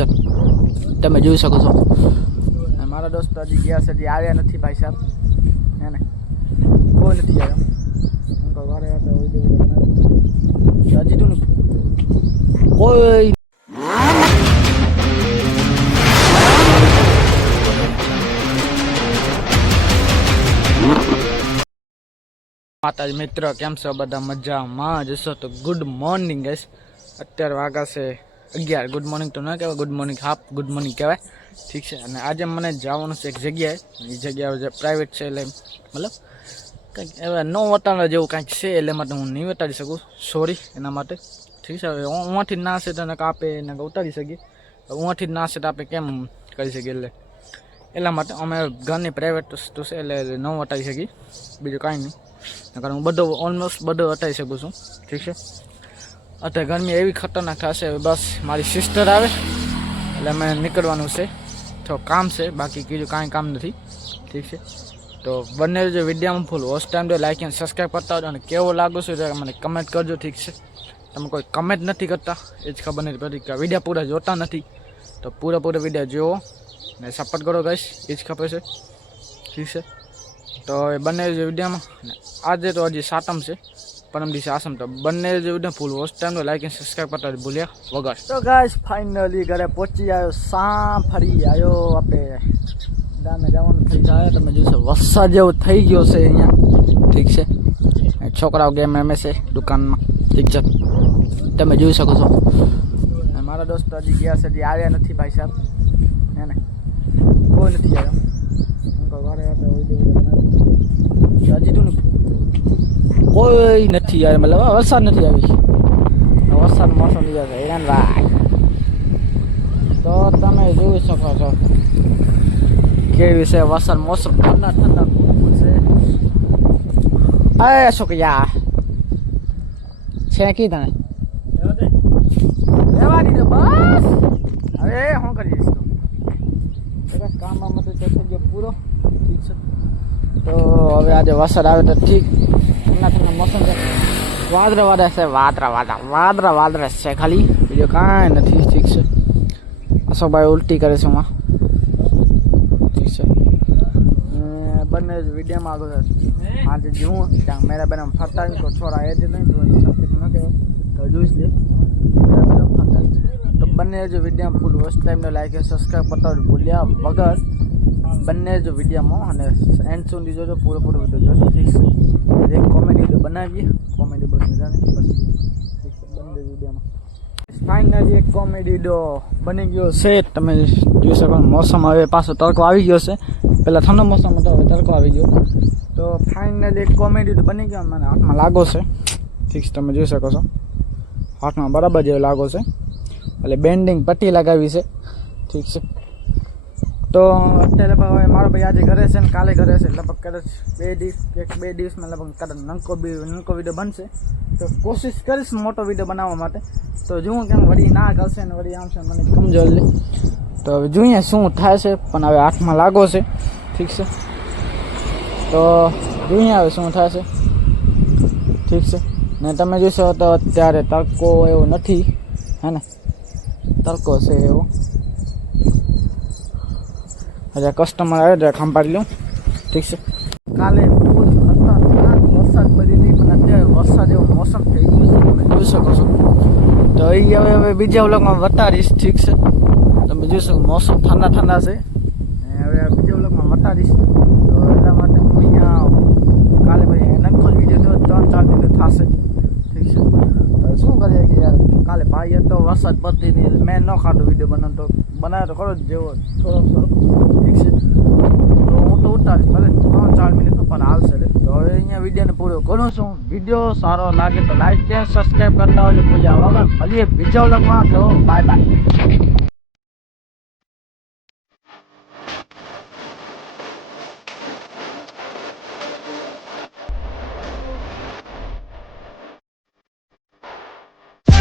છે તમે જોઈ શકો છો મારા દોસ્તો હજી ગયા છે, હજી આવ્યા નથી ભાઈ સાહેબ હે ને, કોઈ નથી આવ્યો વારે હજી તું કોઈ માતાજી મિત્ર કેમ છો બધા મજામાં જશો તો ગુડ મોર્નિંગ ગાઈસ। અત્યારે વાગા છે 11। ગુડ મોર્નિંગ તો ના કહેવાય, good morning half good morning કહેવાય, ઠીક છે। અને આજે મને જવાનું છે એક જગ્યાએ, એ જગ્યા જે પ્રાઇવેટ છે એટલે મતલબ કંઈક એવા ન વટાણા જેવું કંઈક છે એટલે માટે હું નહીં વટાડી શકું, સોરી એના માટે, ઠીક છે। હવે ઉવાથી ના છે તો કાપે એને ઉતારી શકીએ, ઉવાથી ના છે તો આપણે કેમ કરી શકીએ, એટલા માટે અમે ઘરની પ્રાઇવેટ વસ્તુ છે એટલે ન વટાડી શકીએ, બીજું કાંઈ નહીં। કારણ હું બધો ઓલમોસ્ટ બધો હટાવી શકું છું, ઠીક છે। અત્યારે ગરમી એવી ખતરનાક થશે, બસ મારી સિસ્ટર આવે એટલે અમે નીકળવાનું છે, તો કામ છે, બાકી બીજું કાંઈ કામ નથી, ઠીક છે। તો બંને જો વિડીયોમાં ફૂલ વોચ ટાઈમ તો લાઈક અને સબસ્ક્રાઈબ કરતા હોજો, અને કેવો લાગુ છું તો મને કમેન્ટ કરજો, ઠીક છે। તમે કોઈ કમેન્ટ નથી કરતા એ જ ખબર નથી પડતી કે વિડીયો પૂરા જોતા નથી, તો પૂરો વિડીયો જુઓ ને સપોર્ટ કરો ગાઈસ, એ જ ખબર છે, ઠીક છે। તો એ બંને જે વિડીયોમાં આજે તો હજી સાતમ છે, પરમ દિવસે આસમ, તો બંને જે વિડીયો ફૂલ વોચ ટાઈમ તો લાઈક અને સબસ્ક્રાઈબ કરતા ભૂલ્યા વગર। તો ગાઈસ ફાઇનલી ઘરે પહોંચી આવ્યો, ફરી આવ્યો, આપણે ગામે જવાનું થઈ જાય, તમે જોશો વરસાદ જેવું થઈ ગયો છે અહીંયા, ઠીક છે। છોકરાઓ ગેમ રમે છે દુકાનમાં, ઠીક છે, તમે જોઈ શકો છો। મારા દોસ્તો હજી ગયા છે, હજી આવ્યા નથી ભાઈ સાહેબ હે ને, કોઈ નથી આવ્યો વારે હજી તું કોઈ નથી યાર, મતલબ વરસાદ નથી આવી, વરસાદ મોસમ થઈ જશે હેરાન ભાઈ। તો તમે જોઈ શકો છો કેવી છે વરસાદ મોસમ, ઠંડા ઠંડા છે। અરે શું કે યાર છે કી તને લેવા દીધો બસ, હવે શું કરી દઈશ તો કામમાં તો થઈ ગયો પૂરો, ઠીક છે। તો હવે આજે વરસાદ આવે તો ઠીક, ઠંડા ઠંડા મોસમ છે, વાદળા છે ખાલી, બીજું કાંઈ નથી, ઠીક છે। અશોકભાઈ ઉલટી કરે છે એમાં, ઠીક છે। બંને વિડીયોમાં આગળ આજે જોઉં ત્યાં મેરા બેના ફરતા તો છોરા એ જ નહીં તો નક્કી ન કહેવાય, તો જોઈશ લે ફરતા, તો બંને જો વિડીયોમાં ફૂલ વોચ ટાઈમને લાઈક સબસ્ક્રાઈબ કરતા ભૂલ્યા વગર, બંને જો વિડીયોમાં અને એન્ડ સુધી જોજો, પૂરો વિડીયો જોજો, ઠીક છે। એક કોમેડી વિડીયો બનાવીએ, કોમેડી બહુ મજાની, પછી ઠીક છે બંને વિડીયોમાં ફાઇનલી એક કોમેડી વિડીયો બની ગયો છે, તમે જોઈ શકો। મોસમ હવે પાછો તડકો આવી ગયો છે, પહેલાં ઠંડો મોસમ હતો, હવે તડકો આવી ગયો, તો ફાઇનલી એક કોમેડી વિડીયો બની ગયો, મને હાથમાં લાગો છે, ઠીક છે, તમે જોઈ શકો છો હાથમાં બરાબર જેવો લાગો છે, એટલે બેન્ડિંગ પટ્ટી લગાવી છે, ઠીક છે। તો અત્યારે મારો ભાઈ આજે ઘરે છે ને કાલે ઘરે છે, લગભગ કદાચ 2 દિવસમાં લગભગ કદાચ નંકો વિડીયો બનશે, તો કોશિશ કરીશ મોટો વિડીયો બનાવવા માટે, તો જોઉં કેમ વળી ના કરશે ને વળી આમ છે મને કમજોર લે, તો હવે જોઈએ શું થાય છે, પણ હવે હાથમાં લાગો છે, ઠીક છે। તો જોઈએ હવે શું થાય છે, ઠીક છે। ને તમે જોશો તો અત્યારે તડકો એવો નથી હે ને, તડકો છે એવો, હજાર કસ્ટમર આવે તો ખંભાળી લઉં, ઠીક છે। કાલે ફૂલ ખતરનાક વરસાદ પડી હતી, પણ અત્યારે વરસાદ એવો મોસમ થઈ ગયો છે, તમે જોઈ શકો છો। તો એ હવે બીજા વ્લોગમાં વટાડીશ, ઠીક છે, તમે જોઈ શકો મોસમ ઠંડા છે, હવે બીજા વ્લોગમાં વટાડીશ, તો એટલા માટે હું અહીંયા કાલે ભાઈ નખો વિડીયો 3-4 દિવસ થશે, ઠીક છે। તો શું કરીએ કે યાર કાલે ભાઈ હતો વરસાદ પડતી નહીં, મેં ન ખાધો વિડીયો બનાવ્યો તો ખરો જ જેવો થોડોક, ઠીક છે। તો હું તો ઉતારીશ ભલે 3-4 મિનિટ પણ આવશે, તો હવે અહીંયા વિડીયોને પૂરો કરું છું। વિડીયો સારો લાગે તો લાઈક કે સબસ્ક્રાઈબ કરતા હોય પૂજા વગર, ભલે બીજા વ્લોગમાં, તો બાય બાય।